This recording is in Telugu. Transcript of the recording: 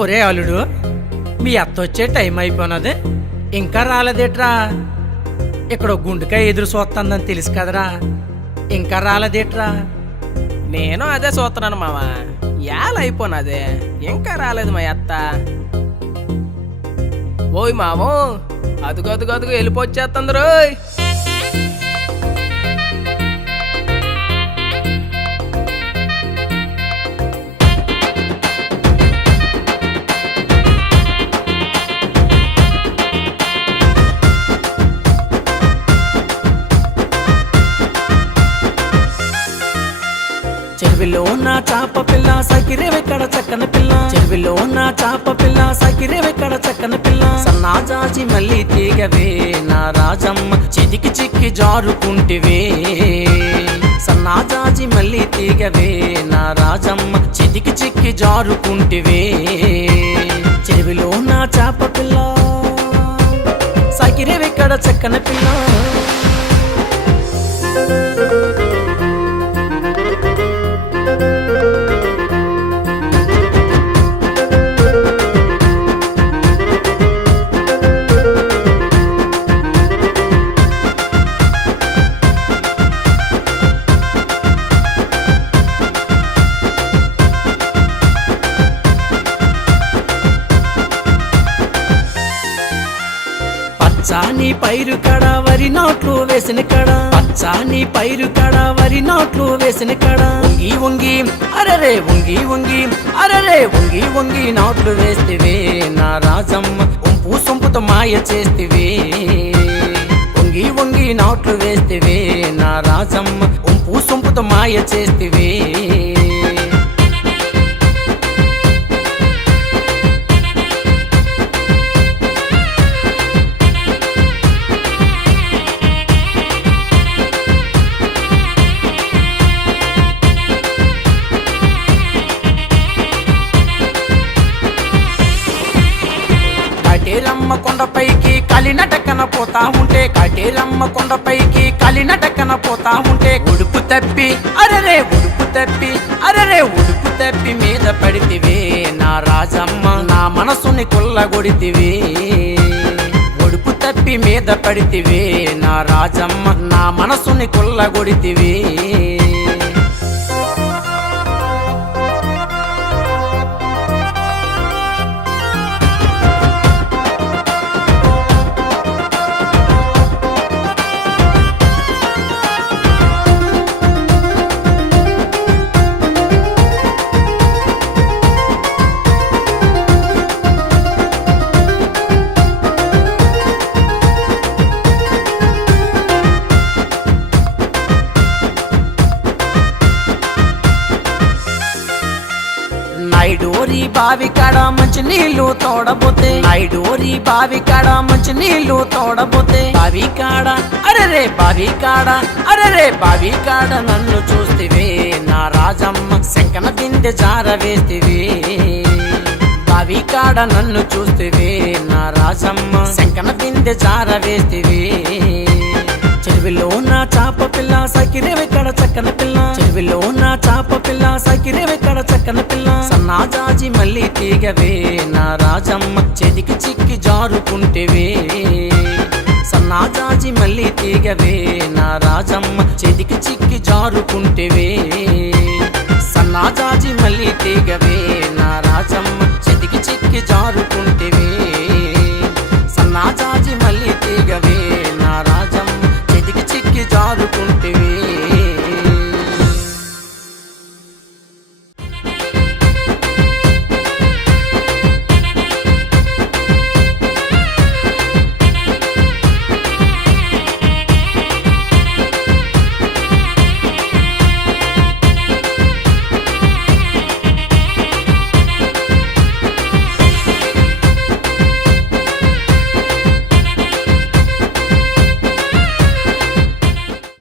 ఒరే అల్లుడు, మీ అత్త వచ్చే టైం అయిపోయినది, ఇంకా రాలేదేట్రా? ఇక్కడ గుండెకాయ ఎదురు చూస్తుందని తెలుసు కదరా, ఇంకా రాలేదేట్రా? నేను అదే చూస్తున్నాను మామ. ఏలైపోయినదే, ఇంకా రాలేదు మా అత్త. ఓయ్ మామో, అదుగు వెళ్ళిపోచ్చేస్తుంది రోయ్. చెరువిలో నా చాప పిల్ల సకిరేవెక్కడ చక్కన పిల్ల, చెరువిలో నా చాప పిల్ల సకిరేవెక్కడ చక్కన పిల్ల. సన్నాజాజి మళ్ళీ తీగవే నా రాజమ్మ, చితికి చిక్కి జారుకుంటివే. సన్నాజాజి మళ్ళీ తీగవే నా రాజమ్మ, చితికి చిక్కి జారుకుంటివే. చెరువిలో నా చాప పిల్ల సకిరేవెక్కడ చక్కన పిల్ల. పచ్చాని పైరు కడ వరి నోట్లు వేసిన కడ, పచ్చాని పైరు కడ వరి నోట్లు వేసిన కడ. వంగి వంగి అరరే వంగి వంగి అరరే వంగి వంగి నోట్లు వేస్తేవే నా రాజమ్మ, ఉంపు సొంపుతో మాయ చేస్తేవే. వంగి వంగి నోట్లు వేస్తేవే నా రాజమ్మ, ఉంపు సొంపుతో మాయ చేస్తేవే. కటేరమ్మ కొండపైకి కలినటక్కన పోతా ఉంటే, కటేరమ్మ కొండపైకి కలినటక్కన పోతా ఉంటే, ఉడుపు తప్పి అరరే ఉడుపు తప్పి అరరే ఉడుపు తప్పి మీద పడితివే నా రాజమ్మ, నా మనసుని కొల్లగొడితివే. ఉడుపు తప్పి మీద పడితివే నా రాజమ్మ, నా మనసుని కొల్లగొడితివే. నైడోరి బావి కాడ మంచి నీళ్లు తోడబోతే, నైడోరి బావి కాడ మంచి నీళ్లు తోడబోతే, బావి కాడ అరరే బావి కాడ అరరే బావి కాడ నన్ను చూస్తేవే నా రాజమ్మ, శంకన బిందె జార వేస్తేవే. బావి కాడ నన్ను చూస్తేవే నా రాజమ్మ, శంకన బిందె జార వేస్తేవే. చెరువిలో నా చాప పిల్ల సకిరేవెక్కడ చక్కన పిల్ల, చెరువిలో నా చాప పిల్ల సకిరేవెక్కడ చక్కన పిల్ల. సన్నాజాజి మళ్ళీ తీగవే నా రాజమ్మ, చెదికి చిక్కి జారుకుంటేవే. సన్నాజాజి మళ్ళీ తీగవే నా రాజమ్మ, చెదికి చిక్కి జారుకుంటేవే. సన్నాజాజి మళ్ళీ తీగవే నా రాజమ్మ,